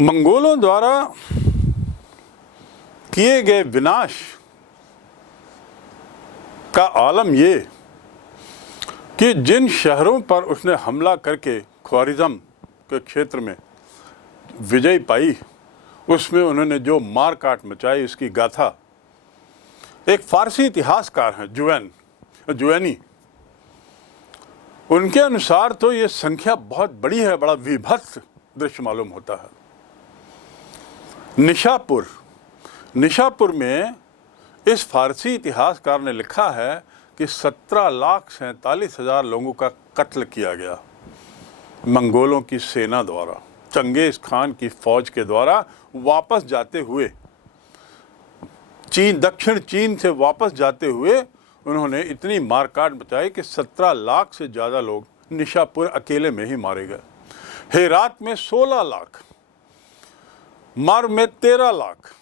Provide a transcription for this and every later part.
मंगोलों द्वारा किए गए विनाश का आलम ये कि जिन शहरों पर उसने हमला करके ख्वारिज़म के क्षेत्र में विजय पाई, उसमें उन्होंने जो मार काट मचाई उसकी गाथा एक फारसी इतिहासकार हैं जुवैनी, उनके अनुसार तो ये संख्या बहुत बड़ी है, बड़ा विभत्स दृश्य मालूम होता है। निशापुर में इस फारसी इतिहासकार ने लिखा है कि 17,47,000 लोगों का कत्ल किया गया मंगोलों की सेना द्वारा, चंगेज खान की फौज के द्वारा वापस जाते हुए, दक्षिण चीन से वापस जाते हुए उन्होंने इतनी मारकाट मचाई कि 17 लाख से ज़्यादा लोग निशापुर अकेले में ही मारे गए। हेरात में 16 लाख, मर में 13 लाख,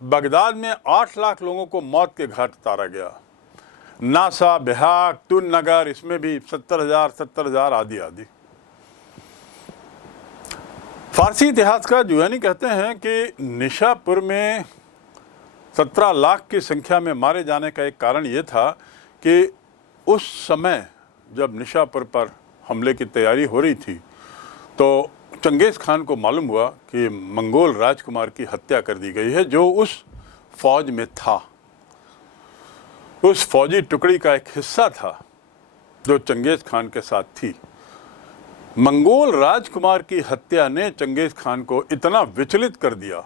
बगदाद में 8 लाख लोगों को मौत के घाट उतारा गया। नासा, बिहाक, तुन नगर, इसमें भी 70,000 आदि। फारसी इतिहासकार जुवैनी कहते हैं कि निशापुर में 17 लाख की संख्या में मारे जाने का एक कारण ये था कि उस समय जब निशापुर पर हमले की तैयारी हो रही थी तो चंगेज़ खान को मालूम हुआ कि मंगोल राजकुमार की हत्या कर दी गई है जो उस फौज में था, उस फौजी टुकड़ी का एक हिस्सा था जो चंगेज़ खान के साथ थी। मंगोल राजकुमार की हत्या ने चंगेज़ खान को इतना विचलित कर दिया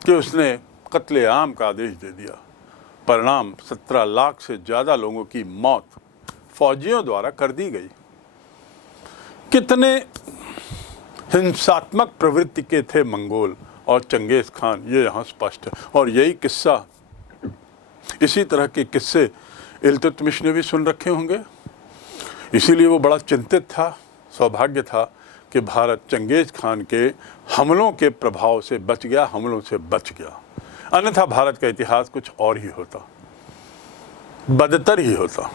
कि उसने कत्ले-आम का आदेश दे दिया। परिणाम 17 लाख से ज़्यादा लोगों की मौत फौजियों द्वारा कर दी गई। कितने हिंसात्मक प्रवृत्ति के थे मंगोल और चंगेज़ खान, ये यहाँ स्पष्ट है। और यही किस्सा, इसी तरह के किस्से इल्तुतमिश ने भी सुन रखे होंगे, इसीलिए वो बड़ा चिंतित था। सौभाग्य था कि भारत चंगेज़ खान के हमलों के प्रभाव से बच गया, हमलों से बच गया, अन्यथा भारत का इतिहास कुछ और ही होता, बदतर ही होता।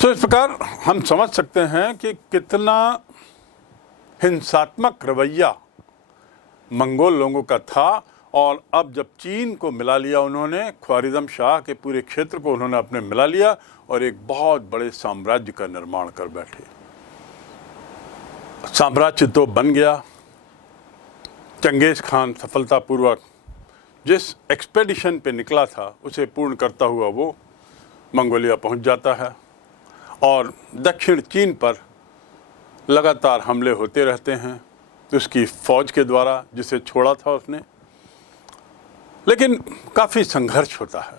तो इस प्रकार हम समझ सकते हैं कि कितना हिंसात्मक रवैया मंगोल लोगों का था। और अब जब चीन को मिला लिया उन्होंने, ख्वारिज़म शाह के पूरे क्षेत्र को उन्होंने अपने मिला लिया और एक बहुत बड़े साम्राज्य का निर्माण कर बैठे। साम्राज्य तो बन गया। चंगेज़ खान सफलतापूर्वक जिस एक्सपेडिशन पे निकला था उसे पूर्ण करता हुआ वो मंगोलिया पहुंच जाता है और दक्षिण चीन पर लगातार हमले होते रहते हैं उसकी फौज के द्वारा जिसे छोड़ा था उसने। लेकिन काफ़ी संघर्ष होता है,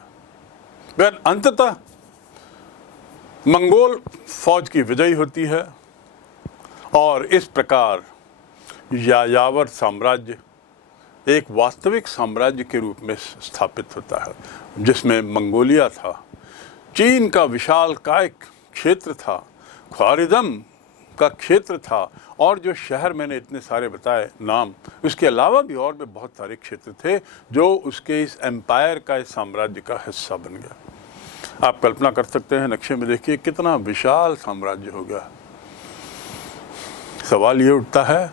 फिर अंततः मंगोल फौज की विजय होती है और इस प्रकार यायावर साम्राज्य एक वास्तविक साम्राज्य के रूप में स्थापित होता है, जिसमें मंगोलिया था, चीन का विशालकाय क्षेत्र था, ख्वारिज़म का क्षेत्र था और जो शहर मैंने इतने सारे बताए नाम, उसके अलावा भी और भी बहुत सारे क्षेत्र थे जो उसके इस एम्पायर का, इस साम्राज्य का हिस्सा बन गया। आप कल्पना कर सकते हैं, नक्शे में देखिए कितना विशाल साम्राज्य हो गया। सवाल ये उठता है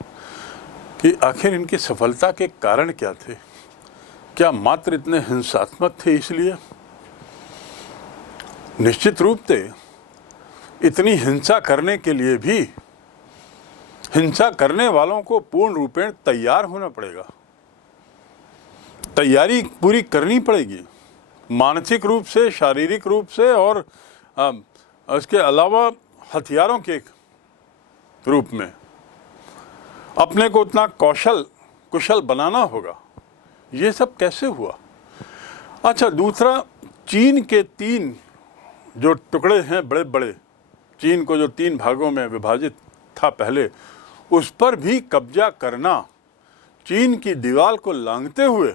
कि आखिर इनकी सफलता के कारण क्या थे? क्या मात्र इतने हिंसात्मक थे इसलिए? निश्चित रूप से इतनी हिंसा करने के लिए भी हिंसा करने वालों को पूर्ण रूपेण तैयार होना पड़ेगा, तैयारी पूरी करनी पड़ेगी, मानसिक रूप से, शारीरिक रूप से और इसके अलावा हथियारों के रूप में अपने को उतना कुशल बनाना होगा। ये सब कैसे हुआ? अच्छा, दूसरा, चीन के 3 जो टुकड़े हैं बड़े बड़े, चीन को जो 3 भागों में विभाजित था पहले, उस पर भी कब्जा करना, चीन की दीवार को लांघते हुए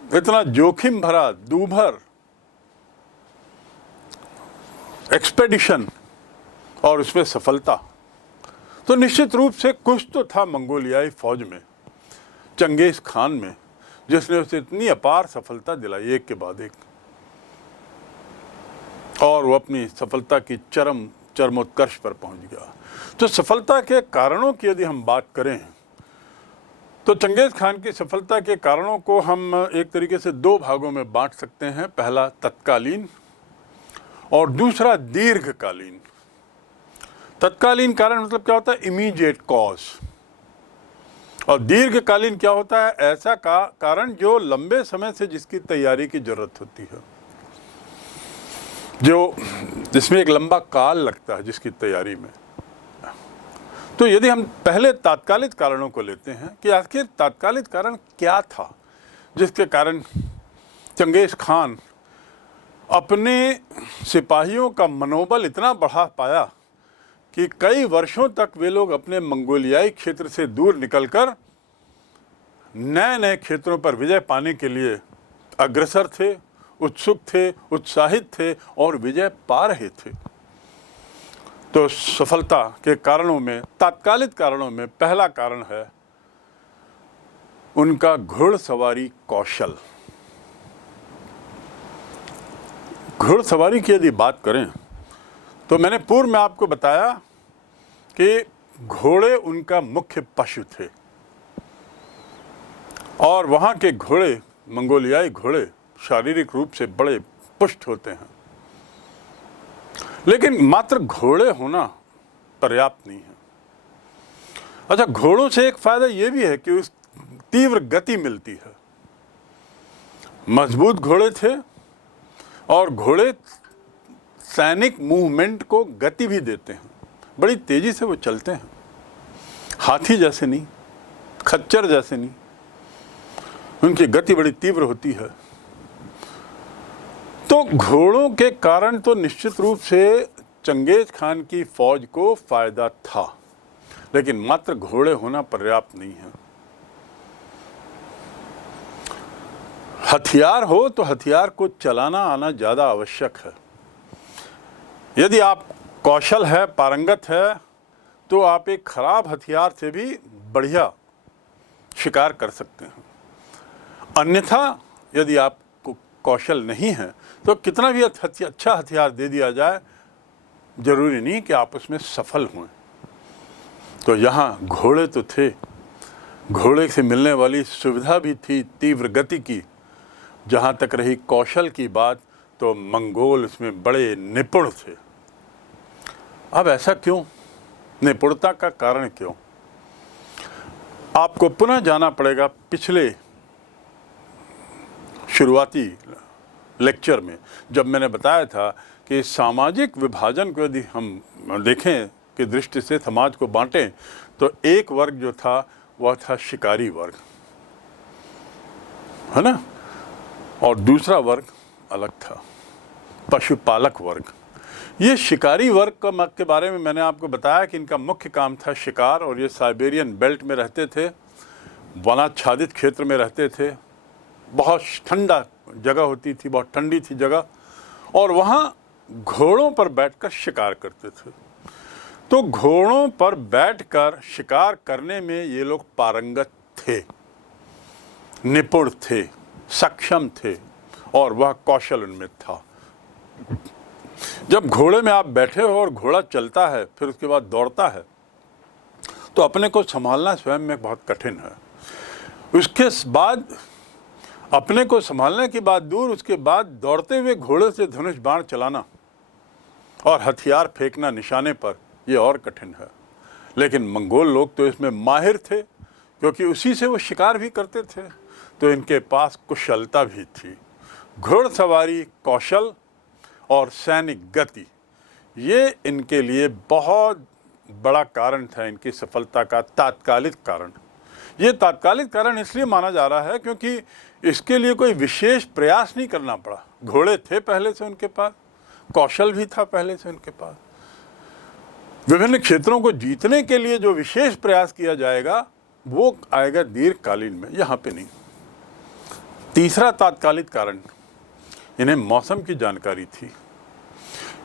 इतना जोखिम भरा दूभर एक्सपेडिशन और उसमें सफलता, तो निश्चित रूप से कुछ तो था मंगोलियाई फौज में, चंगेज़ खान में, जिसने उसे इतनी अपार सफलता दिलाई एक के बाद एक, और वो अपनी सफलता की चरम चरमोत्कर्ष पर पहुंच गया। तो सफलता के कारणों की यदि हम बात करें तो चंगेज़ खान की सफलता के कारणों को हम एक तरीके से दो भागों में बांट सकते हैं, पहला तत्कालीन और दूसरा दीर्घकालीन। तत्कालीन कारण मतलब क्या होता है? Immediate cause. और दीर्घकालीन क्या होता है? ऐसा कारण जो लंबे समय से जिसकी तैयारी की जरूरत होती है, जिसमें एक लंबा काल लगता है जिसकी तैयारी में। तो यदि हम पहले तात्कालिक कारणों को लेते हैं कि आखिर तात्कालिक कारण क्या था जिसके कारण चंगेज़ खान अपने सिपाहियों का मनोबल इतना बढ़ा पाया कि कई वर्षों तक वे लोग अपने मंगोलियाई क्षेत्र से दूर निकलकर नए नए क्षेत्रों पर विजय पाने के लिए अग्रसर थे, उत्सुक थे, उत्साहित थे और विजय पा रहे थे। तो सफलता के कारणों में, तात्कालिक कारणों में पहला कारण है उनका घुड़सवारी कौशल। घुड़सवारी की यदि बात करें तो मैंने पूर्व में आपको बताया कि घोड़े उनका मुख्य पशु थे और वहाँ के घोड़े, मंगोलियाई घोड़े, शारीरिक रूप से बड़े पुष्ट होते हैं। लेकिन मात्र घोड़े होना पर्याप्त नहीं है। अच्छा, घोड़ों से एक फायदा ये भी है कि उस तीव्र गति मिलती है। मजबूत घोड़े थे और घोड़े सैनिक मूवमेंट को गति भी देते हैं, बड़ी तेजी से वो चलते हैं, हाथी जैसे नहीं, खच्चर जैसे नहीं, उनकी गति बड़ी तीव्र होती है। तो घोड़ों के कारण तो निश्चित रूप से चंगेज़ खान की फौज को फायदा था, लेकिन मात्र घोड़े होना पर्याप्त नहीं है। हथियार हो तो हथियार को चलाना आना ज्यादा आवश्यक है। यदि आप कौशल है, पारंगत है, तो आप एक खराब हथियार से भी बढ़िया शिकार कर सकते हैं। अन्यथा यदि आपको कौशल नहीं है तो कितना भी अच्छा हथियार दे दिया जाए, जरूरी नहीं कि आप उसमें सफल हों। तो यहाँ घोड़े तो थे, घोड़े से मिलने वाली सुविधा भी थी तीव्र गति की। जहाँ तक रही कौशल की बात, तो मंगोल उसमें बड़े निपुण थे। अब ऐसा क्यों? निपुणता का कारण क्यों? आपको पुनः जाना पड़ेगा पिछले शुरुआती लेक्चर में, जब मैंने बताया था कि सामाजिक विभाजन को यदि हम देखें कि दृष्टि से समाज को बांटें, तो एक वर्ग जो था वह था शिकारी वर्ग, है ना, और दूसरा वर्ग अलग था, पशुपालक वर्ग। ये शिकारी वर्ग के बारे में मैंने आपको बताया कि इनका मुख्य काम था शिकार, और ये साइबेरियन बेल्ट में रहते थे, वनाच्छादित क्षेत्र में रहते थे, बहुत ठंडा जगह होती थी, बहुत ठंडी थी जगह, और वहाँ घोड़ों पर बैठकर शिकार करते थे। तो घोड़ों पर बैठकर शिकार करने में ये लोग पारंगत थे, निपुण थे, सक्षम थे, और वह कौशल उनमें था। जब घोड़े में आप बैठे हो और घोड़ा चलता है, फिर उसके बाद दौड़ता है, तो अपने को संभालना स्वयं में बहुत कठिन है। उसके बाद अपने को संभालने की बात दूर, उसके बाद दौड़ते हुए घोड़े से धनुष बाण चलाना और हथियार फेंकना निशाने पर, ये और कठिन है। लेकिन मंगोल लोग तो इसमें माहिर थे, क्योंकि उसी से वो शिकार भी करते थे, तो इनके पास कुशलता भी थी। घुड़सवारी कौशल और सैनिक गति, ये इनके लिए बहुत बड़ा कारण था, इनकी सफलता का तात्कालिक कारण। ये तात्कालिक कारण इसलिए माना जा रहा है क्योंकि इसके लिए कोई विशेष प्रयास नहीं करना पड़ा। घोड़े थे पहले से उनके पास, कौशल भी था पहले से उनके पास। विभिन्न क्षेत्रों को जीतने के लिए जो विशेष प्रयास किया जाएगा वो आएगा दीर्घकालीन में, यहाँ पे नहीं। तीसरा तात्कालिक कारण, इन्हें मौसम की जानकारी थी।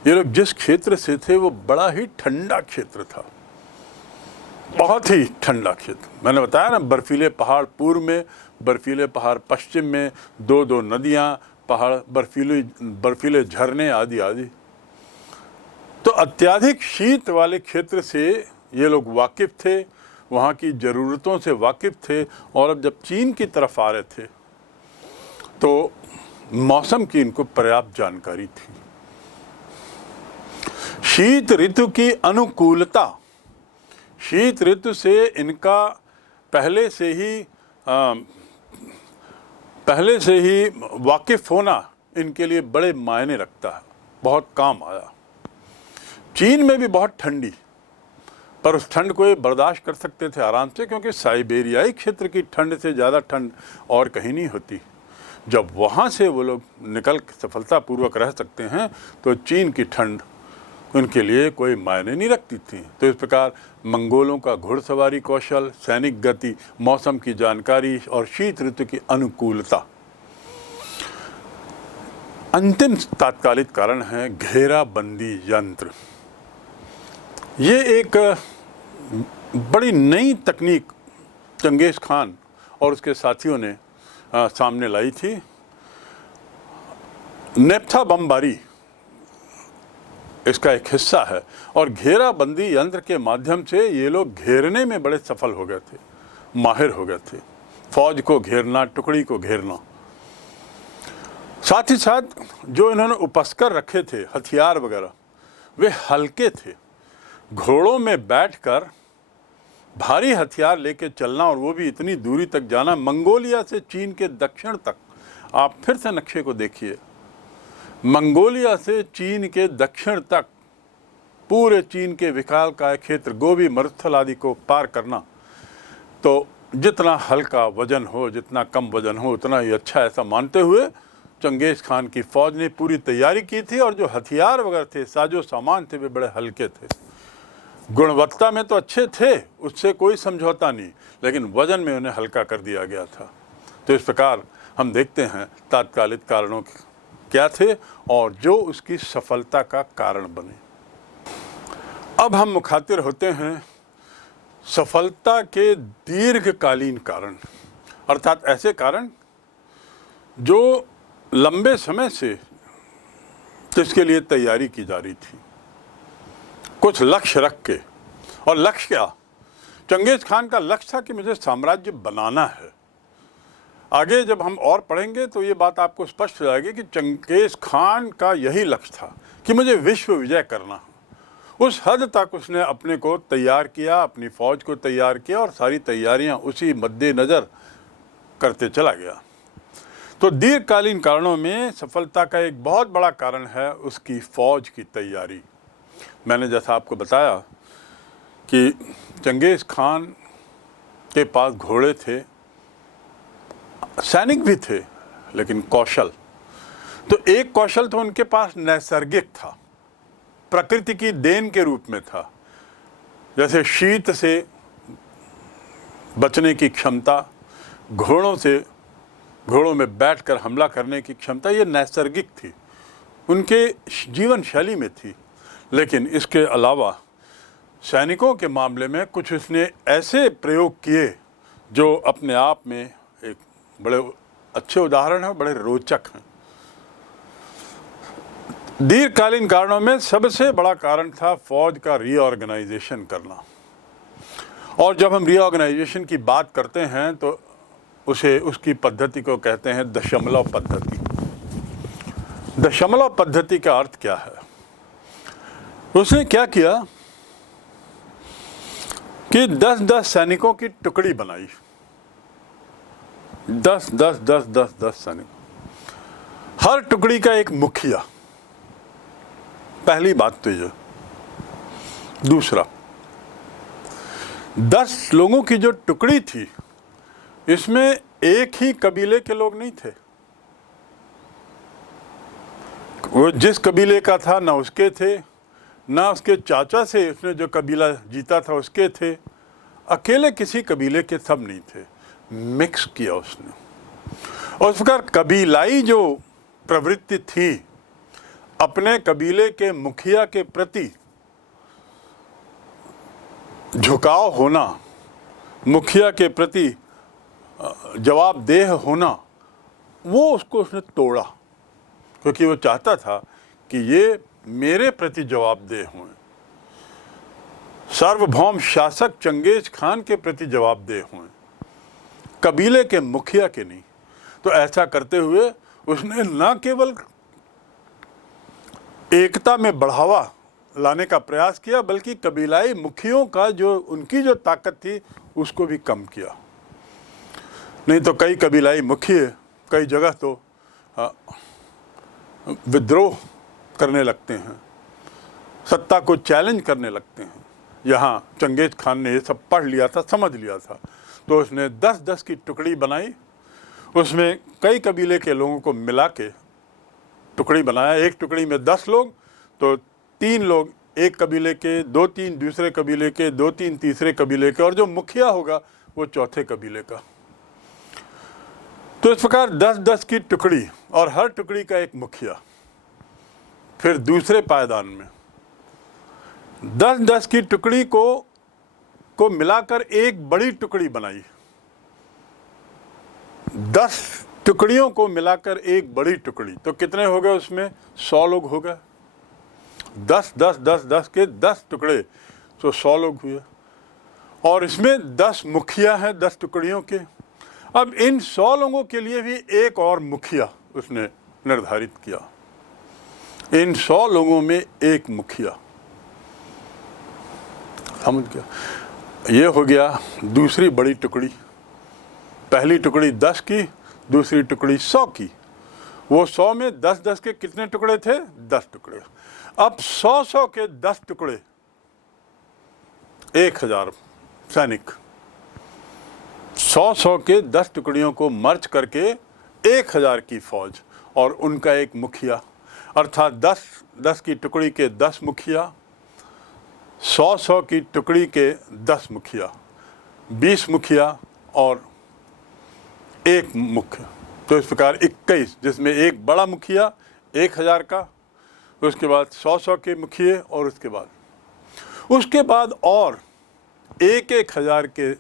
ये लोग जिस क्षेत्र से थे वो बड़ा ही ठंडा क्षेत्र था, बहुत ही ठंडा क्षेत्र। मैंने बताया ना, बर्फीले पहाड़ पूर्व में, बर्फीले पहाड़ पश्चिम में, दो दो नदियाँ, पहाड़, बर्फीले झरने आदि आदि। तो अत्याधिक शीत वाले क्षेत्र से ये लोग वाकिफ थे, वहाँ की ज़रूरतों से वाकिफ थे, और अब जब चीन की तरफ आ रहे थे तो मौसम की इनको पर्याप्त जानकारी थी। शीत ऋतु की अनुकूलता, शीत ऋतु से इनका पहले से ही वाकिफ होना इनके लिए बड़े मायने रखता है, बहुत काम आया। चीन में भी बहुत ठंडी, पर उस ठंड को ये बर्दाश्त कर सकते थे आराम से, क्योंकि साइबेरियाई क्षेत्र की ठंड से ज़्यादा ठंड और कहीं नहीं होती। जब वहाँ से वो लोग निकल सफलतापूर्वक रह सकते हैं तो चीन की ठंड उनके लिए कोई मायने नहीं रखती थी। तो इस प्रकार मंगोलों का घुड़सवारी कौशल, सैनिक गति, मौसम की जानकारी और शीत ऋतु की अनुकूलता। अंतिम तात्कालिक कारण है घेराबंदी यंत्र। ये एक बड़ी नई तकनीक चंगेज़ खान और उसके साथियों ने सामने लाई थी। नेप्था बमबारी इसका एक हिस्सा है, और घेराबंदी यंत्र के माध्यम से ये लोग घेरने में बड़े सफल हो गए थे, माहिर हो गए थे। फौज को घेरना, टुकड़ी को घेरना। साथ ही साथ जो इन्होंने उपस्कर रखे थे हथियार वगैरह, वे हल्के थे। घोड़ों में बैठकर भारी हथियार लेके चलना, और वो भी इतनी दूरी तक जाना, मंगोलिया से चीन के दक्षिण तक। आप फिर से नक्शे को देखिए, मंगोलिया से चीन के दक्षिण तक पूरे चीन के विशालकाय क्षेत्र, गोबी मरुस्थल आदि को पार करना। तो जितना हल्का वजन हो, जितना कम वजन हो, उतना ही अच्छा, ऐसा मानते हुए चंगेज़ खान की फौज ने पूरी तैयारी की थी। और जो हथियार वगैरह थे, साजो सामान थे, वे बड़े हल्के थे। गुणवत्ता में तो अच्छे थे, उससे कोई समझौता नहीं, लेकिन वजन में उन्हें हल्का कर दिया गया था। तो इस प्रकार हम देखते हैं तात्कालिक कारणों क्या थे और जो उसकी सफलता का कारण बने। अब हम मुखातिब होते हैं सफलता के दीर्घकालीन कारण, अर्थात ऐसे कारण जो लंबे समय से जिसके लिए तैयारी की जा रही थी, कुछ लक्ष्य रख के। और लक्ष्य क्या? चंगेज़ खान का लक्ष्य था कि मुझे साम्राज्य बनाना है। आगे जब हम और पढ़ेंगे तो ये बात आपको स्पष्ट हो जाएगी कि चंगेज़ खान का यही लक्ष्य था कि मुझे विश्व विजय करना। उस हद तक उसने अपने को तैयार किया, अपनी फौज को तैयार किया, और सारी तैयारियां उसी मद्देनज़र करते चला गया। तो दीर्घकालीन कारणों में सफलता का एक बहुत बड़ा कारण है उसकी फौज की तैयारी। मैंने जैसा आपको बताया कि चंगेज़ खान के पास घोड़े थे, सैनिक भी थे, लेकिन कौशल, तो एक कौशल तो उनके पास नैसर्गिक था, प्रकृति की देन के रूप में था। जैसे शीत से बचने की क्षमता, घोड़ों में बैठकर हमला करने की क्षमता, ये नैसर्गिक थी, उनके जीवन शैली में थी। लेकिन इसके अलावा सैनिकों के मामले में कुछ उसने ऐसे प्रयोग किए जो अपने आप में एक बड़े अच्छे उदाहरण हैं, बड़े रोचक हैं। दीर्घकालीन कारणों में सबसे बड़ा कारण था फौज का रीऑर्गेनाइजेशन करना। और जब हम रीऑर्गेनाइजेशन की बात करते हैं तो उसकी पद्धति को कहते हैं दशमलव पद्धति। दशमलव पद्धति का अर्थ क्या है? उसने क्या किया कि 10-10 सैनिकों की टुकड़ी बनाई। 10 सैनिक, हर टुकड़ी का एक मुखिया। पहली बात तो ये। दूसरा, 10 लोगों की जो टुकड़ी थी, इसमें एक ही कबीले के लोग नहीं थे। वो जिस कबीले का था ना उसके थे, ना उसके चाचा से उसने जो कबीला जीता था उसके थे, अकेले किसी कबीले के सब नहीं थे, मिक्स किया उसने। और उस प्रकार कबीलाई जो प्रवृत्ति थी, अपने कबीले के मुखिया के प्रति झुकाव होना, मुखिया के प्रति जवाबदेह होना, वो उसको उसने तोड़ा, क्योंकि वो चाहता था कि ये मेरे प्रति जवाबदेह हुए, सार्वभौम शासक चंगेज खान के प्रति जवाबदेह हुए, कबीले के मुखिया के नहीं। तो ऐसा करते हुए उसने न केवल एकता में बढ़ावा लाने का प्रयास किया, बल्कि कबीलाई मुखियों का जो उनकी जो ताकत थी उसको भी कम किया। नहीं तो कई कबीलाई मुखिया कई जगह तो विद्रोह करने लगते हैं, सत्ता को चैलेंज करने लगते हैं। यहाँ चंगेज खान ने ये सब पढ़ लिया था, समझ लिया था, तो उसने 10-10 की टुकड़ी बनाई, उसमें कई कबीले के लोगों को मिला के टुकड़ी बनाया। एक टुकड़ी में 10 लोग, तो 3 लोग एक कबीले के, 2-3 दूसरे कबीले के, 2-3 तीसरे कबीले के, और जो मुखिया होगा वो चौथे कबीले का। तो इस प्रकार 10-10 की टुकड़ी और हर टुकड़ी का एक मुखिया। फिर दूसरे पायदान में 10-10 की टुकड़ी को मिलाकर एक बड़ी टुकड़ी बनाई। 10 टुकड़ियों को मिलाकर एक बड़ी टुकड़ी, तो कितने हो गए उसमें? 100 लोग हो गए। 10 के 10 टुकड़े, तो 100 लोग हुए। और इसमें 10 मुखिया हैं 10 टुकड़ियों के। अब इन 100 लोगों के लिए भी एक और मुखिया उसने निर्धारित किया। इन 100 लोगों में एक मुखिया, समझ गया? ये हो गया दूसरी बड़ी टुकड़ी। पहली टुकड़ी 10 की, दूसरी टुकड़ी 100 की। वो 100 में 10-10 के कितने टुकड़े थे? 10 टुकड़े। अब 100 के 10 टुकड़े, 1000 सैनिक। 100 के 10 टुकड़ियों को मर्ज करके 1000 की फौज और उनका एक मुखिया, अर्थात 10 की टुकड़ी के 10 मुखिया, 100 की टुकड़ी के 10 मुखिया, 20 मुखिया और एक मुख्य। तो इस प्रकार 21, जिसमें एक बड़ा मुखिया 1000 का, उसके बाद 100 के मुखिए, और उसके बाद और 1000 के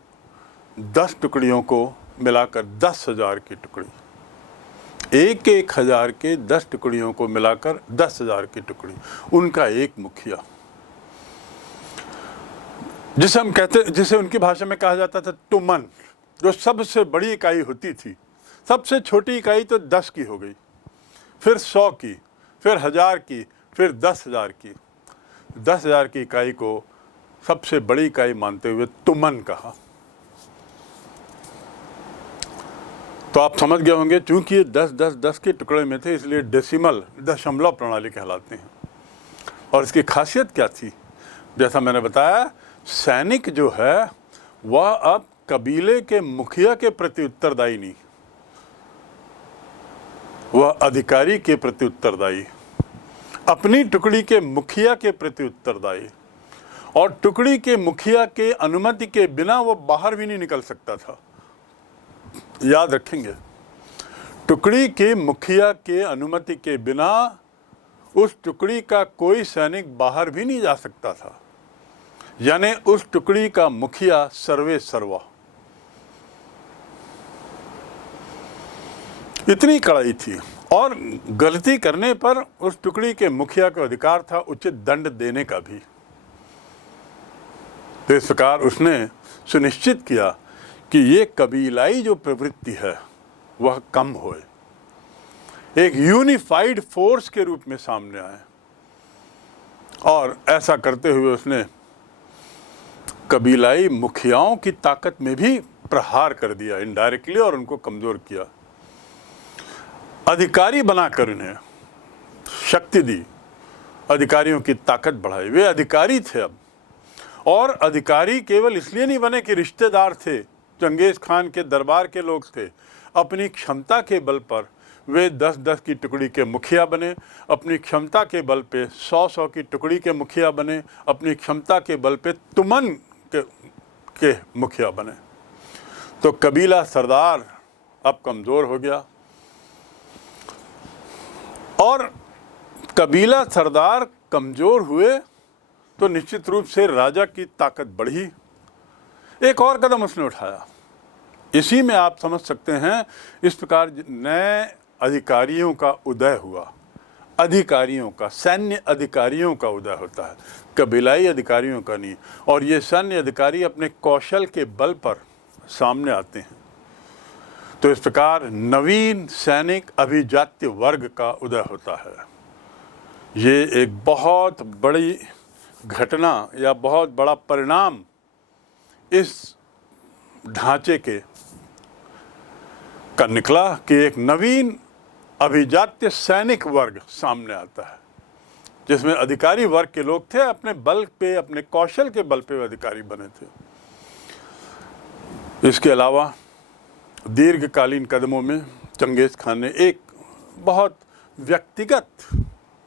10 टुकड़ियों को मिलाकर 10,000 की टुकड़ी। 1000 के 10 टुकड़ियों को मिलाकर 10,000 की टुकड़ी, उनका एक मुखिया, जिसे उनकी भाषा में कहा जाता था तुमन, जो सबसे बड़ी इकाई होती थी। सबसे छोटी इकाई तो 10 की हो गई, फिर 100 की, फिर 1000 की, फिर 10,000 की। 10,000 की इकाई को सबसे बड़ी इकाई मानते हुए तुमन कहा। तो आप समझ गए होंगे, चूंकि ये 10 के टुकड़े में थे, इसलिए डेसिमल, दशमलव प्रणाली कहलाते हैं। और इसकी खासियत क्या थी? जैसा मैंने बताया, सैनिक जो है वह अब कबीले के मुखिया के प्रति उत्तरदायी नहीं, वह अधिकारी के प्रति उत्तरदायी, अपनी टुकड़ी के मुखिया के प्रति उत्तरदायी। और टुकड़ी के मुखिया के अनुमति के बिना वो बाहर भी नहीं निकल सकता था। याद रखेंगे, टुकड़ी के मुखिया के अनुमति के बिना उस टुकड़ी का कोई सैनिक बाहर भी नहीं जा सकता था। यानी उस टुकड़ी का मुखिया सर्वे सर्वा। इतनी कड़ाई थी। और गलती करने पर उस टुकड़ी के मुखिया का अधिकार था उचित दंड देने का भी। तो इस प्रकार उसने सुनिश्चित किया कि ये कबीलाई जो प्रवृत्ति है वह कम होए, एक यूनिफाइड फोर्स के रूप में सामने आए। और ऐसा करते हुए उसने कबीलाई मुखियाओं की ताकत में भी प्रहार कर दिया इनडायरेक्टली, और उनको कमजोर किया। अधिकारी बनाकर उन्हें शक्ति दी, अधिकारियों की ताकत बढ़ाई। वे अधिकारी थे अब, और अधिकारी केवल इसलिए नहीं बने कि रिश्तेदार थे, चंगेज खान के दरबार के लोग थे। अपनी क्षमता के बल पर वे 10-10 की टुकड़ी के मुखिया बने, अपनी क्षमता के बल पे 100 की टुकड़ी के मुखिया बने, अपनी क्षमता के बल पे तुमन के मुखिया बने। तो कबीला सरदार अब कमज़ोर हो गया, और कबीला सरदार कमज़ोर हुए तो निश्चित रूप से राजा की ताकत बढ़ी। एक और कदम उसने उठाया। इसी में आप समझ सकते हैं, इस प्रकार नए अधिकारियों का उदय हुआ, अधिकारियों का, सैन्य अधिकारियों का उदय होता है, कबीलाई अधिकारियों का नहीं। और ये सैन्य अधिकारी अपने कौशल के बल पर सामने आते हैं। तो इस प्रकार नवीन सैनिक अभिजात्य वर्ग का उदय होता है। ये एक बहुत बड़ी घटना या बहुत बड़ा परिणाम इस ढांचे के का निकला कि एक नवीन अभिजात्य सैनिक वर्ग सामने आता है, जिसमें अधिकारी वर्ग के लोग थे, अपने बल पे, अपने कौशल के बल पे अधिकारी बने थे। इसके अलावा दीर्घकालीन कदमों में चंगेज़ खान ने एक बहुत व्यक्तिगत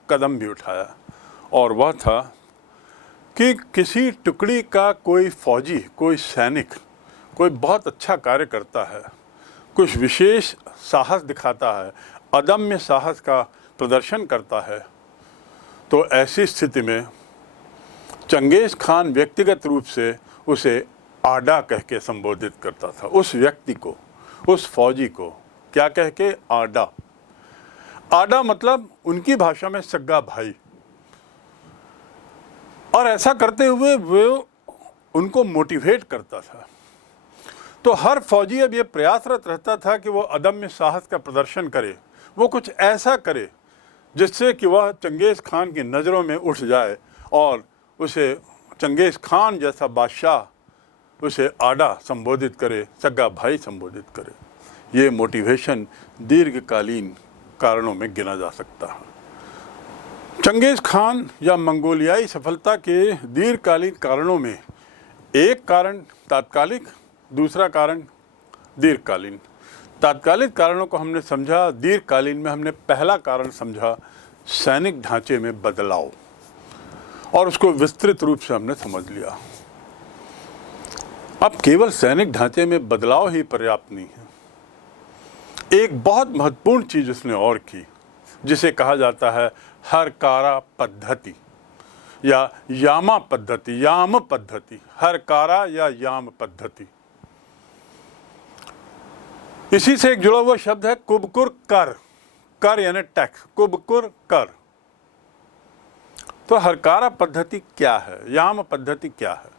कदम भी उठाया, और वह था कि किसी टुकड़ी का कोई फौजी, कोई सैनिक, कोई बहुत अच्छा कार्य करता है, कुछ विशेष साहस दिखाता है, अदम्य साहस का प्रदर्शन करता है, तो ऐसी स्थिति में चंगेज़ खान व्यक्तिगत रूप से उसे आडा कह के संबोधित करता था। उस व्यक्ति को, उस फौजी को क्या कह के? आडा। आडा मतलब उनकी भाषा में सगा भाई। और ऐसा करते हुए वो उनको मोटिवेट करता था। तो हर फौजी अब ये प्रयासरत रहता था कि वो अदम्य साहस का प्रदर्शन करे, वो कुछ ऐसा करे जिससे कि वह चंगेज़ खान की नज़रों में उठ जाए और उसे चंगेज़ खान जैसा बादशाह उसे आडा संबोधित करे, सगा भाई संबोधित करे। ये मोटिवेशन दीर्घकालीन कारणों में गिना जा सकता है। चंगेज़ खान या मंगोलियाई सफलता के दीर्घकालीन कारणों में एक कारण तात्कालिक, दूसरा कारण दीर्घकालीन। तात्कालिक कारणों को हमने समझा, दीर्घकालीन में हमने पहला कारण समझा सैनिक ढांचे में बदलाव, और उसको विस्तृत रूप से हमने समझ लिया। अब केवल सैनिक ढांचे में बदलाव ही पर्याप्त नहीं है। एक बहुत महत्वपूर्ण चीज उसने और की, जिसे कहा जाता है हरकारा पद्धति या यामा पद्धति, याम पद्धति, हरकारा या याम पद्धति। इसी से एक जुड़ा हुआ शब्द है कुबकुर कर, कर यानी टैक्स, कुबकुर कर। तो हरकारा पद्धति क्या है, याम पद्धति क्या है?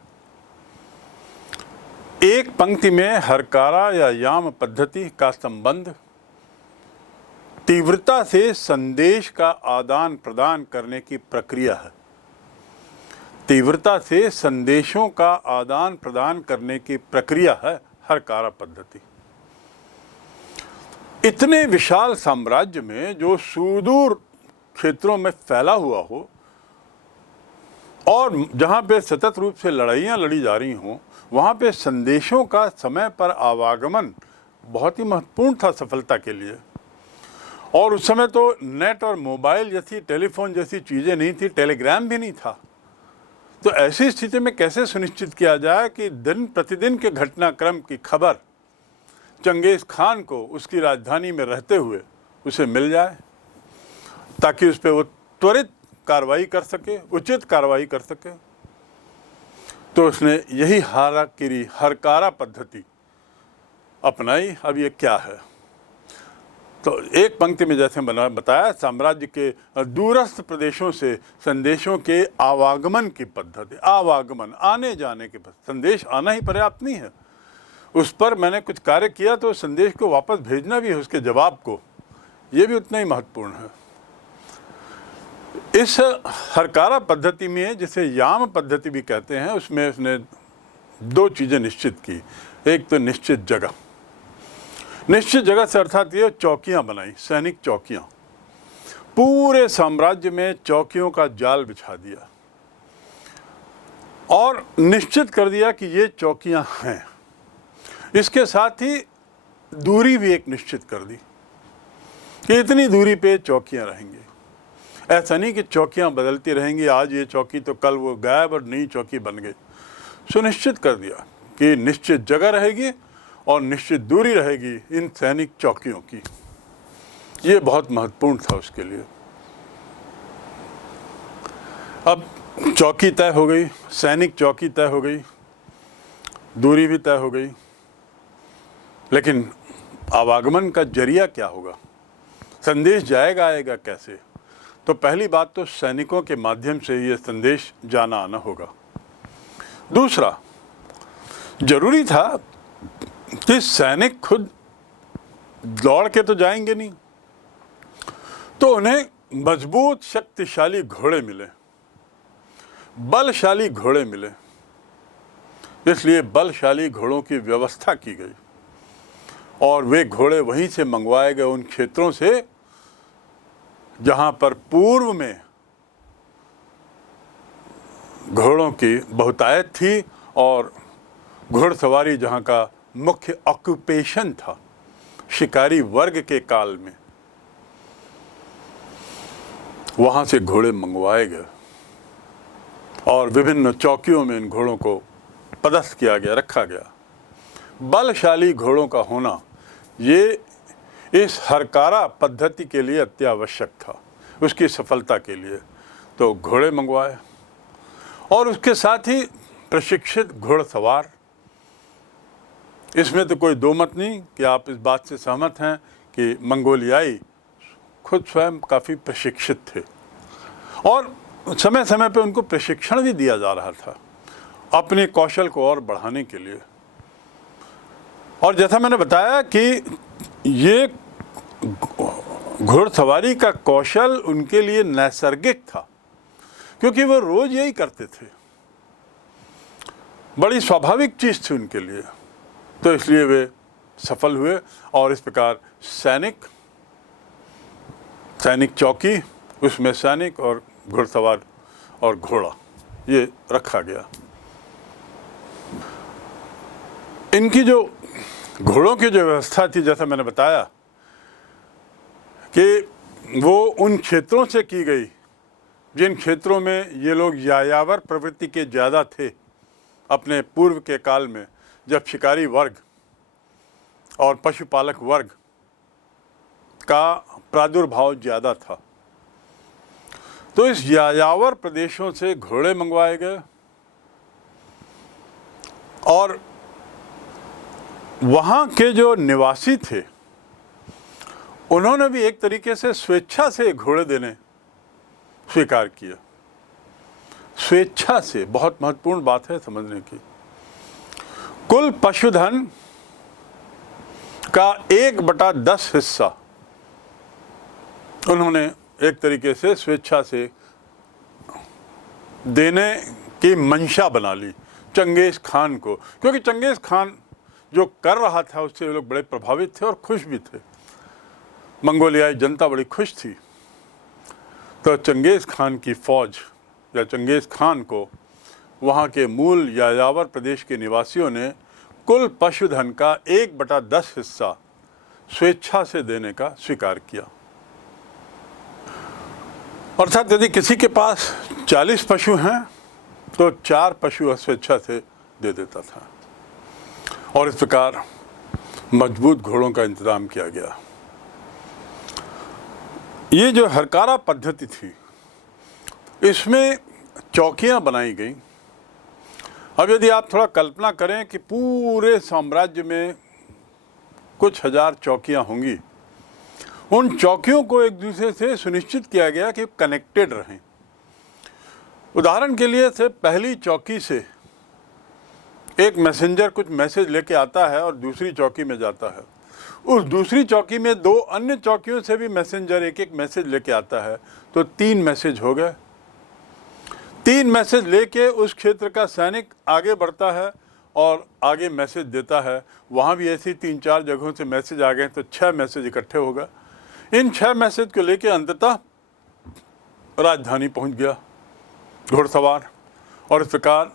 एक पंक्ति में हरकारा या याम पद्धति का संबंध तीव्रता से संदेश का आदान प्रदान करने की प्रक्रिया है। तीव्रता से संदेशों का आदान प्रदान करने की प्रक्रिया है हरकारा पद्धति। इतने विशाल साम्राज्य में जो सुदूर क्षेत्रों में फैला हुआ हो और जहाँ पे सतत रूप से लड़ाइयाँ लड़ी जा रही हों, वहाँ पे संदेशों का समय पर आवागमन बहुत ही महत्वपूर्ण था सफलता के लिए। और उस समय तो नेट और मोबाइल जैसी, टेलीफोन जैसी चीज़ें नहीं थी, टेलीग्राम भी नहीं था। तो ऐसी स्थिति में कैसे सुनिश्चित किया जाए कि दिन प्रतिदिन के घटनाक्रम की खबर चंगेज़ खान को उसकी राजधानी में रहते हुए उसे मिल जाए, ताकि उस पर वो त्वरित कार्रवाई कर सके, उचित कार्रवाई कर सके। तो उसने यही हरकारा पद्धति अपनाई। अब ये क्या है? तो एक पंक्ति में जैसे बताया, साम्राज्य के दूरस्थ प्रदेशों से संदेशों के आवागमन की पद्धति। आवागमन, आने जाने के, संदेश आना ही पर्याप्त नहीं है, उस पर मैंने कुछ कार्य किया तो संदेश को वापस भेजना भी है, उसके जवाब को, ये भी उतना ही महत्वपूर्ण है। इस हरकारा पद्धति में, जिसे याम पद्धति भी कहते हैं, उसमें उसने दो चीज़ें निश्चित की। एक तो निश्चित जगह, निश्चित जगह से अर्थात ये चौकियां बनाई, सैनिक चौकियां। पूरे साम्राज्य में चौकियों का जाल बिछा दिया और निश्चित कर दिया कि ये चौकियां हैं। इसके साथ ही दूरी भी एक निश्चित कर दी कि इतनी दूरी पे चौकियां रहेंगी। ऐसा नहीं कि चौकियां बदलती रहेंगी, आज ये चौकी तो कल वो गायब और नई चौकी बन गई। सुनिश्चित कर दिया कि निश्चित जगह रहेगी और निश्चित दूरी रहेगी इन सैनिक चौकियों की। ये बहुत महत्वपूर्ण था उसके लिए। अब चौकी तय हो गई, सैनिक चौकी तय हो गई, दूरी भी तय हो गई, लेकिन आवागमन का जरिया क्या होगा? संदेश जाएगा आएगा कैसे? तो पहली बात तो सैनिकों के माध्यम से ये संदेश जाना आना होगा। दूसरा, जरूरी था कि सैनिक खुद दौड़ के तो जाएंगे नहीं, तो उन्हें मजबूत शक्तिशाली घोड़े मिले, बलशाली घोड़े मिले। इसलिए बलशाली घोड़ों की व्यवस्था की गई और वे घोड़े वहीं से मंगवाए गए, उन क्षेत्रों से जहां पर पूर्व में घोड़ों की बहुतायत थी और घुड़सवारी जहां का मुख्य ऑक्यूपेशन था शिकारी वर्ग के काल में, वहां से घोड़े मंगवाए गए और विभिन्न चौकियों में इन घोड़ों को पदस्थ किया गया, रखा गया। बलशाली घोड़ों का होना ये इस हरकारा पद्धति के लिए अत्यावश्यक था, उसकी सफलता के लिए। तो घोड़े मंगवाए और उसके साथ ही प्रशिक्षित घोड़सवार। इसमें तो कोई दो मत नहीं कि आप इस बात से सहमत हैं कि मंगोलियाई खुद स्वयं काफ़ी प्रशिक्षित थे और समय समय पे उनको प्रशिक्षण भी दिया जा रहा था अपने कौशल को और बढ़ाने के लिए। और जैसा मैंने बताया कि ये घुड़सवारी का कौशल उनके लिए नैसर्गिक था, क्योंकि वो रोज यही करते थे, बड़ी स्वाभाविक चीज थी उनके लिए। तो इसलिए वे सफल हुए और इस प्रकार सैनिक चौकी, उसमें सैनिक और घुड़सवार और घोड़ा ये रखा गया। इनकी जो घोड़ों की जो व्यवस्था थी, जैसा मैंने बताया कि वो उन क्षेत्रों से की गई जिन क्षेत्रों में ये लोग यायावर प्रवृत्ति के ज़्यादा थे अपने पूर्व के काल में, जब शिकारी वर्ग और पशुपालक वर्ग का प्रादुर्भाव ज़्यादा था। तो इस यायावर प्रदेशों से घोड़े मंगवाए गए और वहाँ के जो निवासी थे उन्होंने भी एक तरीके से स्वेच्छा से घोड़े देने स्वीकार किया। स्वेच्छा से, बहुत महत्वपूर्ण बात है समझने की। कुल पशुधन का 1/10 हिस्सा उन्होंने एक तरीके से स्वेच्छा से देने की मंशा बना ली चंगेज खान को, क्योंकि चंगेज खान जो कर रहा था उससे वे लोग बड़े प्रभावित थे और खुश भी थे। मंगोलियाई जनता बड़ी खुश थी। तो चंगेज खान की फौज या चंगेज खान को वहाँ के मूल यायावर प्रदेश के निवासियों ने कुल पशुधन का 1/10 हिस्सा स्वेच्छा से देने का स्वीकार किया। अर्थात यदि किसी के पास 40 पशु हैं तो 4 पशु स्वेच्छा से दे देता था और इस प्रकार मजबूत घोड़ों का इंतजाम किया गया। ये जो हरकारा पद्धति थी, इसमें चौकियां बनाई गई। अब यदि आप थोड़ा कल्पना करें कि पूरे साम्राज्य में कुछ हजार चौकियां होंगी, उन चौकियों को एक दूसरे से सुनिश्चित किया गया कि कनेक्टेड रहें। उदाहरण के लिए से पहली चौकी से एक मैसेंजर कुछ मैसेज लेके आता है और दूसरी चौकी में जाता है। उस दूसरी चौकी में 2 अन्य चौकियों से भी मैसेंजर एक मैसेज लेके आता है, तो 3 मैसेज हो गए। 3 मैसेज लेके उस क्षेत्र का सैनिक आगे बढ़ता है और आगे मैसेज देता है। वहाँ भी ऐसी 3-4 जगहों से मैसेज आ गए तो 6 मैसेज इकट्ठे हो गए। इन 6 मैसेज को लेके अंततः राजधानी पहुँच गया घुड़सवार, और इस प्रकार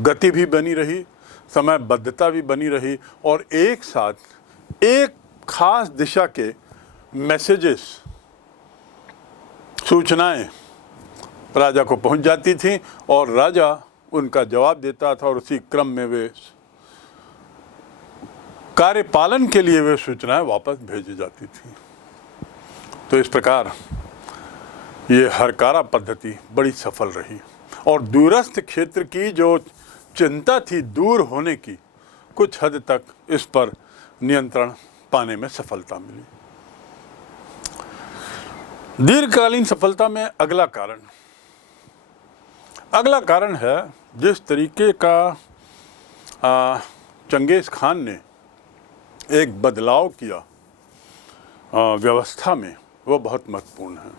गति भी बनी रही, समयबद्धता भी बनी रही और एक साथ एक खास दिशा के मैसेजेस, सूचनाएं राजा को पहुंच जाती थी और राजा उनका जवाब देता था और उसी क्रम में वे कार्यपालन के लिए वे सूचनाएं वापस भेजी जाती थी। तो इस प्रकार ये हरकारा पद्धति बड़ी सफल रही और दूरस्थ क्षेत्र की जो चिंता थी दूर होने की, कुछ हद तक इस पर नियंत्रण पाने में सफलता मिली। दीर्घकालीन सफलता में अगला कारण है जिस तरीके का चंगेज़ खान ने एक बदलाव किया व्यवस्था में, वो बहुत महत्वपूर्ण है।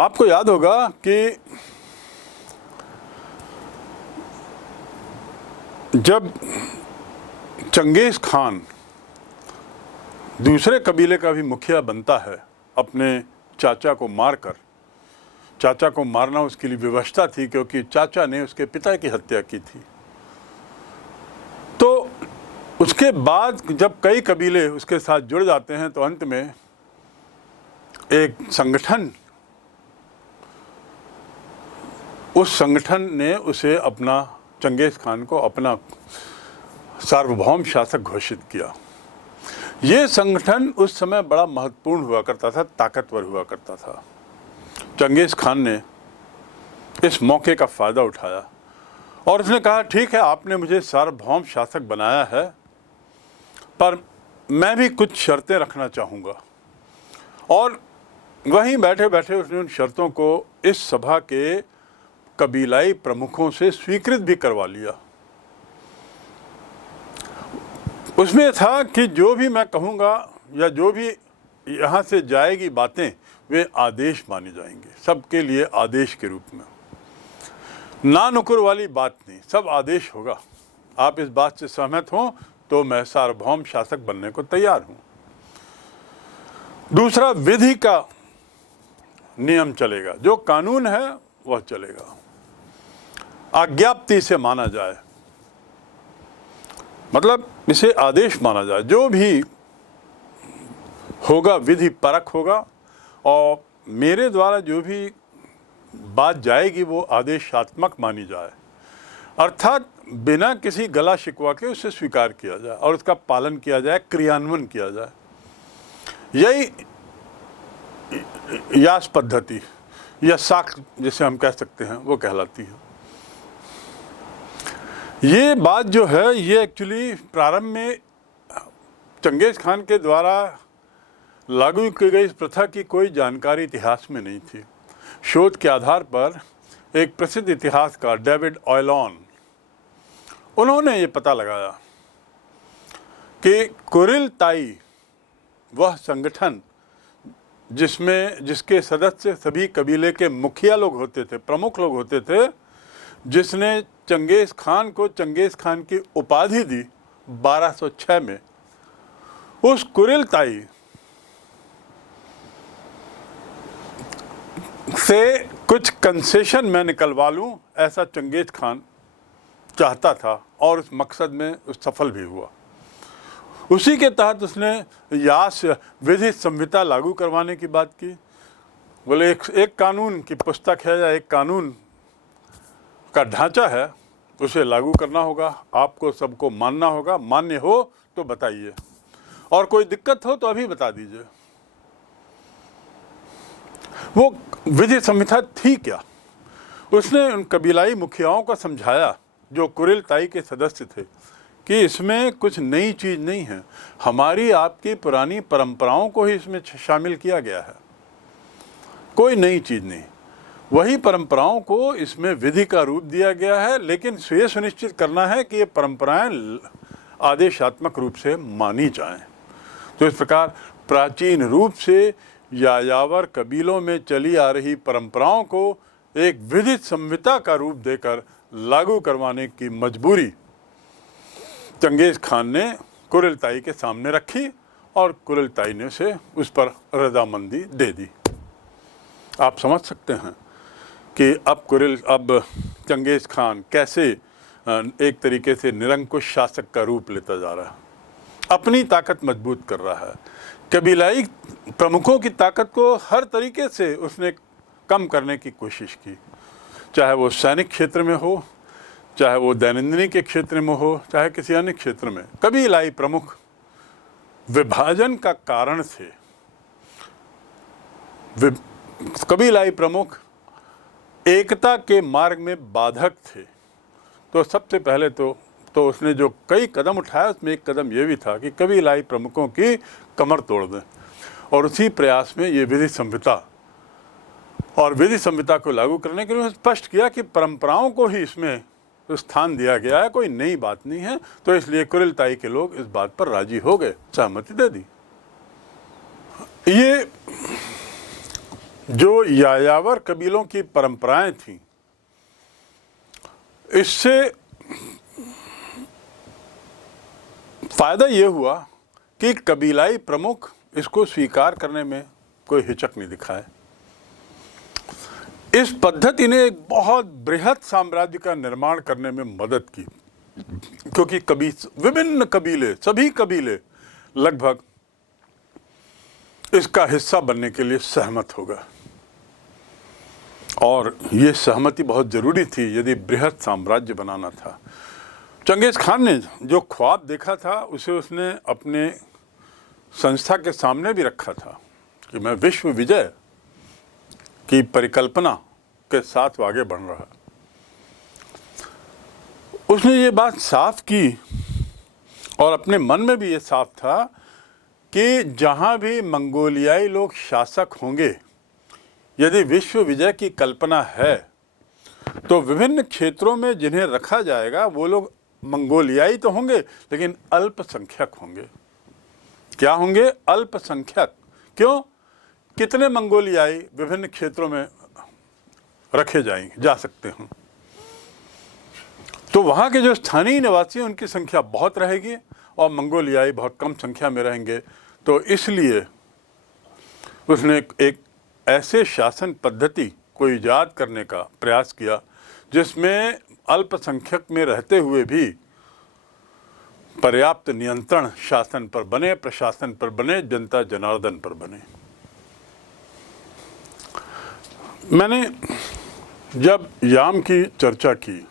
आपको याद होगा कि जब चंगेज़ खान दूसरे कबीले का भी मुखिया बनता है, अपने चाचा को मारकर, चाचा को मारना उसके लिए व्यवस्था थी क्योंकि चाचा ने उसके पिता की हत्या की थी। तो उसके बाद जब कई कबीले उसके साथ जुड़ जाते हैं तो अंत में एक संगठन, उस संगठन ने उसे अपना, चंगेज़ खान को अपना सार्वभौम शासक घोषित किया। ये संगठन उस समय बड़ा महत्वपूर्ण हुआ करता था, ताकतवर हुआ करता था। चंगेज़ खान ने इस मौके का फ़ायदा उठाया और उसने कहा, ठीक है, आपने मुझे सार्वभौम शासक बनाया है, पर मैं भी कुछ शर्तें रखना चाहूँगा। और वहीं बैठे बैठे उसने उन शर्तों को इस सभा के कबीलाई प्रमुखों से स्वीकृत भी करवा लिया। उसमें था कि जो भी मैं कहूँगा या जो भी यहाँ से जाएगी बातें, वे आदेश मानी जाएंगे, सबके लिए आदेश के रूप में, ना नुकुर वाली बात नहीं, सब आदेश होगा। आप इस बात से सहमत हों तो मैं सार्वभौम शासक बनने को तैयार हूँ। दूसरा, विधि का नियम चलेगा, जो कानून है वह चलेगा, आज्ञाप्ति से माना जाए, मतलब इसे आदेश माना जाए। जो भी होगा विधि परक होगा और मेरे द्वारा जो भी बात जाएगी वो आदेशात्मक मानी जाए, अर्थात बिना किसी गला शिकवा के उसे स्वीकार किया जाए और उसका पालन किया जाए, क्रियान्वयन किया जाए। यही यास पद्धति या साख जिसे हम कह सकते हैं वो कहलाती है। ये बात जो है ये एक्चुअली प्रारंभ में चंगेज़ खान के द्वारा लागू की गई इस प्रथा की कोई जानकारी इतिहास में नहीं थी। शोध के आधार पर एक प्रसिद्ध इतिहासकार डेविड ऑयलॉन, उन्होंने ये पता लगाया कि कुरिलताई वह संगठन जिसके सदस्य सभी कबीले के मुखिया लोग होते थे, प्रमुख लोग होते थे, जिसने चंगेज़ खान को चंगेज़ खान की उपाधि दी 1206 में, उस कुरिलताई से कुछ कंसेशन मैं निकलवा लूँ, ऐसा चंगेज़ खान चाहता था और उस मकसद में उस सफल भी हुआ। उसी के तहत उसने यास विधि संहिता लागू करवाने की बात की। बोले एक कानून की पुस्तक है या एक कानून का ढांचा है, उसे लागू करना होगा, आपको सबको मानना होगा, मान्य हो तो बताइए और कोई दिक्कत हो तो अभी बता दीजिए। वो विधि संहिता थी क्या? उसने उन कबीलाई मुखियाओं को समझाया जो कुरिलताई के सदस्य थे कि इसमें कुछ नई चीज़ नहीं है, हमारी आपकी पुरानी परंपराओं को ही इसमें शामिल किया गया है, कोई नई चीज़ नहीं, वही परंपराओं को इसमें विधि का रूप दिया गया है, लेकिन ये सुनिश्चित करना है कि ये परंपराएं आदेशात्मक रूप से मानी जाएं। तो इस प्रकार प्राचीन रूप से यायावर कबीलों में चली आ रही परंपराओं को एक विधि संहिता का रूप देकर लागू करवाने की मजबूरी चंगेज़ खान ने कुरिलताई के सामने रखी और कुरिलताई ने उसे उस पर रजामंदी दे दी। आप समझ सकते हैं कि अब चंगेज़ खान कैसे एक तरीके से निरंकुश शासक का रूप लेता जा रहा है, अपनी ताकत मजबूत कर रहा है। कबीलाई प्रमुखों की ताकत को हर तरीके से उसने कम करने की कोशिश की, चाहे वो सैनिक क्षेत्र में हो, चाहे वो दैनंदिनी के क्षेत्र में हो, चाहे किसी अन्य क्षेत्र में। कबीलाई प्रमुख विभाजन का कारण थे, कबीलाई प्रमुख एकता के मार्ग में बाधक थे। तो सबसे पहले तो उसने जो कई कदम उठाया उसमें एक कदम ये भी था कि कबीलाई प्रमुखों की कमर तोड़ दें और उसी प्रयास में ये विधि संहिता और विधि संहिता को लागू करने के लिए स्पष्ट किया कि परंपराओं को ही इसमें स्थान दिया गया है, कोई नई बात नहीं है। तो इसलिए कुरिलताई के लोग इस बात पर राजी हो गए, सहमति दे दी। ये जो यायावर कबीलों की परंपराएं थीं, इससे फायदा ये हुआ कि कबीलाई प्रमुख इसको स्वीकार करने में कोई हिचक नहीं दिखाए। इस पद्धति ने एक बहुत बृहत साम्राज्य का निर्माण करने में मदद की, क्योंकि विभिन्न कबीले, सभी कबीले लगभग इसका हिस्सा बनने के लिए सहमत हो गए। और ये सहमति बहुत जरूरी थी यदि बृहत साम्राज्य बनाना था। चंगेज खान ने जो ख्वाब देखा था उसे उसने अपने संस्था के सामने भी रखा था कि मैं विश्व विजय की परिकल्पना के साथ आगे बढ़ रहा। उसने ये बात साफ की और अपने मन में भी ये साफ था कि जहां भी मंगोलियाई लोग शासक होंगे, यदि विश्व विजय की कल्पना है तो विभिन्न क्षेत्रों में जिन्हें रखा जाएगा वो लोग मंगोलियाई तो होंगे लेकिन अल्पसंख्यक होंगे। क्या होंगे? अल्पसंख्यक। क्यों? कितने मंगोलियाई विभिन्न क्षेत्रों में रखे जाएंगे, जा सकते हैं। तो वहां के जो स्थानीय निवासी उनकी संख्या बहुत रहेगी और मंगोलियाई बहुत कम संख्या में रहेंगे। तो इसलिए उसने एक ऐसे शासन पद्धति को ईजाद करने का प्रयास किया जिसमें अल्पसंख्यक में रहते हुए भी पर्याप्त नियंत्रण शासन पर बने, प्रशासन पर बने, जनता जनार्दन पर बने। मैंने जब याम की चर्चा की,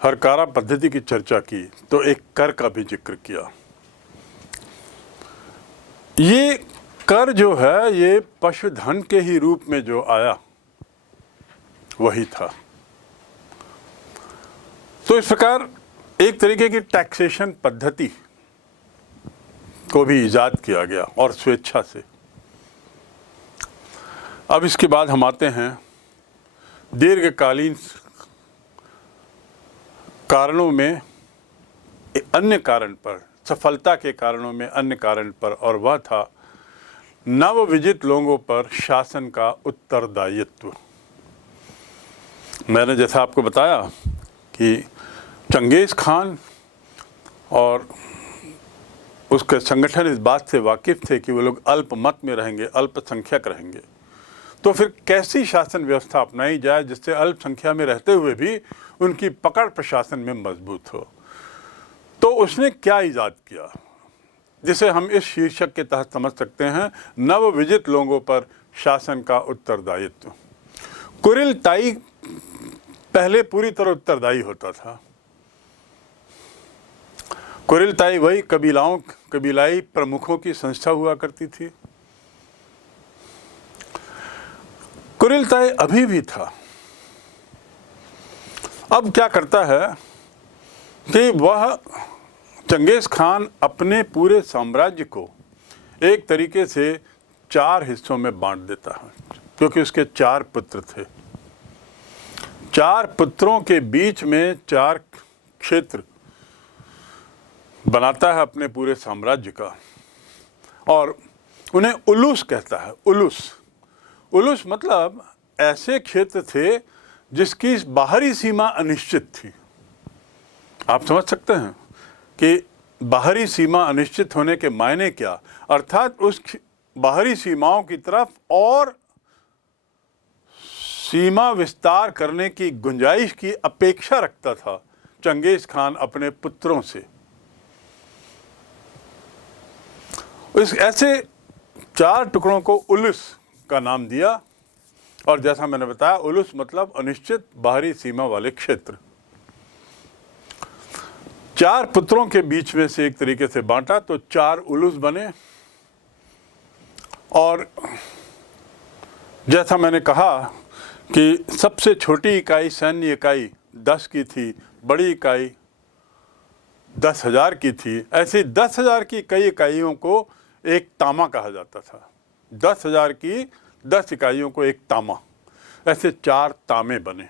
हरकारा पद्धति की चर्चा की, तो एक कर का भी जिक्र किया। ये कर जो है ये पशुधन के ही रूप में जो आया वही था। तो इस प्रकार एक तरीके की टैक्सेशन पद्धति को भी ईजाद किया गया और स्वेच्छा से। अब इसके बाद हम आते हैं दीर्घकालीन कारणों में, अन्य कारण पर, सफलता के कारणों में अन्य कारण पर, और वह था नवविजित लोगों पर शासन का उत्तरदायित्व। मैंने जैसा आपको बताया कि चंगेज खान और उसके संगठन इस बात से वाकिफ थे कि वो लोग अल्पमत में रहेंगे, अल्पसंख्यक रहेंगे। तो फिर कैसी शासन व्यवस्था अपनाई जाए जिससे अल्पसंख्या में रहते हुए भी उनकी पकड़ प्रशासन में मजबूत हो। तो उसने क्या ईजाद किया जिसे हम इस शीर्षक के तहत समझ सकते हैं, नवविजित लोगों पर शासन का उत्तरदायित्व। कुरिलताई पहले पूरी तरह उत्तरदायी होता था। कुरिलताई वही कबीलाई प्रमुखों की संस्था हुआ करती थी। कुरिलताई अभी भी था। अब क्या करता है कि वह चंगेज खान अपने पूरे साम्राज्य को एक तरीके से 4 हिस्सों में बांट देता है, क्योंकि उसके 4 पुत्र थे। 4 पुत्रों के बीच में 4 क्षेत्र बनाता है अपने पूरे साम्राज्य का, और उन्हें उलूस कहता है। उलूस मतलब ऐसे क्षेत्र थे जिसकी बाहरी सीमा अनिश्चित थी। आप समझ सकते हैं कि बाहरी सीमा अनिश्चित होने के मायने क्या, अर्थात उस बाहरी सीमाओं की तरफ और सीमा विस्तार करने की गुंजाइश की अपेक्षा रखता था चंगेज खान अपने पुत्रों से। इस ऐसे 4 टुकड़ों को उलूस का नाम दिया, और जैसा मैंने बताया उलूस मतलब अनिश्चित बाहरी सीमा वाले क्षेत्र। 4 पुत्रों के बीच में से एक तरीके से बांटा तो 4 उलूस बने। और जैसा मैंने कहा कि सबसे छोटी इकाई, सैन्य इकाई 10 की थी, बड़ी इकाई 10,000 की थी। ऐसे 10,000 की कई इकाइयों को एक तामा कहा जाता था। 10,000 की 10 इकाइयों को एक तामा, ऐसे 4 तामे बने।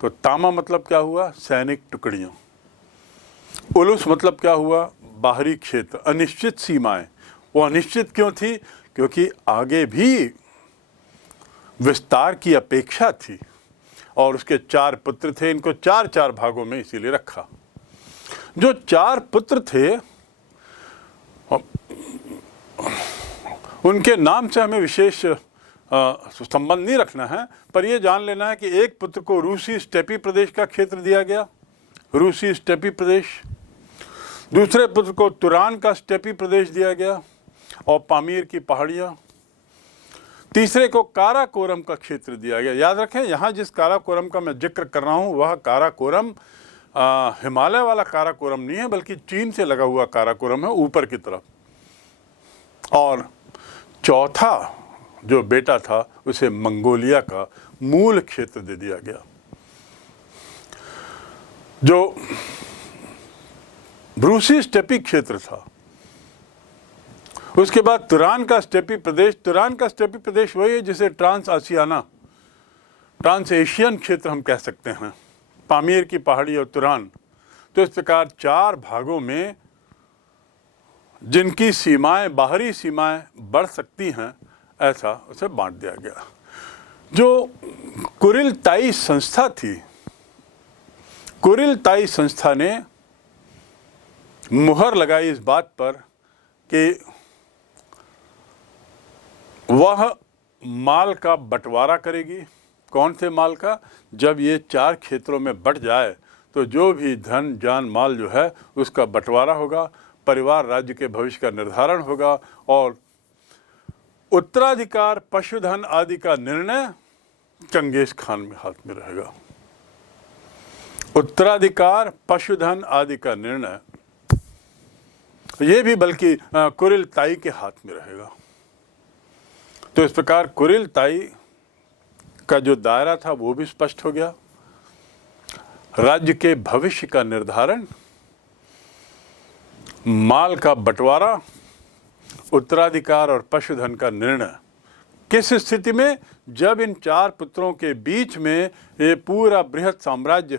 तो तामा मतलब क्या हुआ? सैनिक टुकड़ियाँ। उलूस मतलब क्या हुआ? बाहरी क्षेत्र, अनिश्चित सीमाएं। वो अनिश्चित क्यों थी? क्योंकि आगे भी विस्तार की अपेक्षा थी और उसके 4 पुत्र थे। इनको 4-4 भागों में इसीलिए रखा। जो 4 पुत्र थे उनके नाम से हमें विशेष संबंध नहीं रखना है, पर यह जान लेना है कि एक पुत्र को रूसी स्टेपी प्रदेश का क्षेत्र दिया गया, रूसी स्टेपी प्रदेश। दूसरे पुत्र को तुरान का स्टेपी प्रदेश दिया गया और पामीर की पहाड़ियाँ। तीसरे को काराकोरम का क्षेत्र दिया गया। याद रखें, यहाँ जिस काराकोरम का मैं जिक्र कर रहा हूँ वह काराकोरम हिमालय वाला काराकोरम नहीं है, बल्कि चीन से लगा हुआ काराकोरम है ऊपर की तरफ। और चौथा जो बेटा था उसे मंगोलिया का मूल क्षेत्र दे दिया गया। जो रूसी स्टेपी क्षेत्र था, उसके बाद तुरान का स्टेपी प्रदेश। तुरान का स्टेपी प्रदेश वही है जिसे ट्रांस एशियन क्षेत्र हम कह सकते हैं, पामीर की पहाड़ी और तुरान। तो इस प्रकार 4 भागों में जिनकी सीमाएं, बाहरी सीमाएं बढ़ सकती हैं, ऐसा उसे बांट दिया गया। जो कुरिल ताई संस्था थी, कुरिल ताई संस्था ने मुहर लगाई इस बात पर कि वह माल का बंटवारा करेगी। कौन से माल का? जब ये 4 क्षेत्रों में बंट जाए तो जो भी धन, जान, माल जो है उसका बंटवारा होगा, परिवार, राज्य के भविष्य का निर्धारण होगा और उत्तराधिकार, पशुधन आदि का निर्णय चंगेज खान में हाथ में रहेगा। उत्तराधिकार, पशुधन आदि का निर्णय ये भी बल्कि कुरिल ताई के हाथ में रहेगा। तो इस प्रकार कुरिल ताई का जो दायरा था वो भी स्पष्ट हो गया। राज्य के भविष्य का निर्धारण, माल का बंटवारा, उत्तराधिकार और पशुधन का निर्णय। किस स्थिति में? जब इन 4 पुत्रों के बीच में ये पूरा बृहद साम्राज्य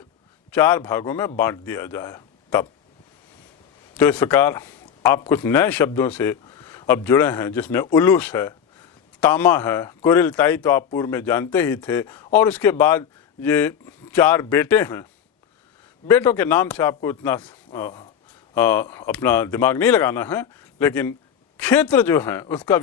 4 भागों में बांट दिया जाए तब। तो इस प्रकार आप कुछ नए शब्दों से अब जुड़े हैं, जिसमें उलूस है, तामा है, कुरिल ताई तो आप पूर्व में जानते ही थे, और उसके बाद ये 4 बेटे हैं। बेटों के नाम से आपको इतना अपना दिमाग नहीं लगाना है, लेकिन क्षेत्र जो है उसका